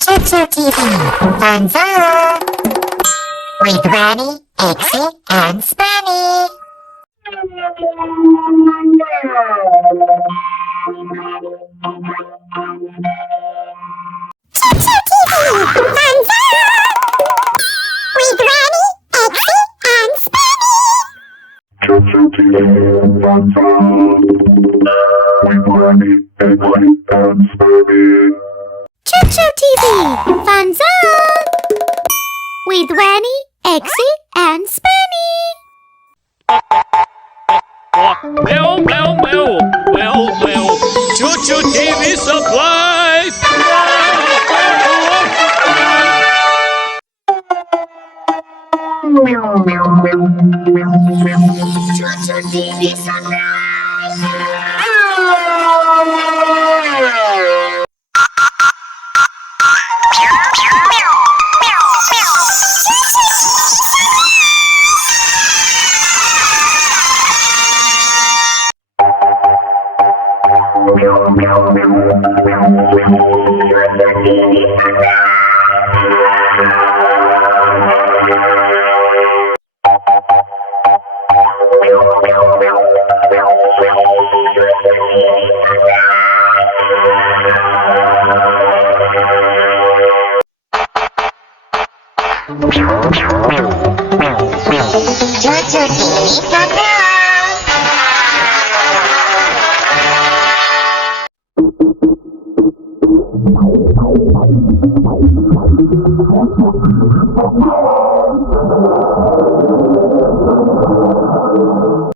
ChuchuTV funzone with Granny, Exie, and Spanny. ChuchuTV funzone with Granny, Exie, and Spanny. ChuchuTV funzone with Granny, Exie, and Spanny. ChuchuTV funzone with Granny, Exie, and Spanny. Meow, meow, meow, meow, meow. ChuchuTV supplies. ChuchuTV supplies. ChuchuTV supplies.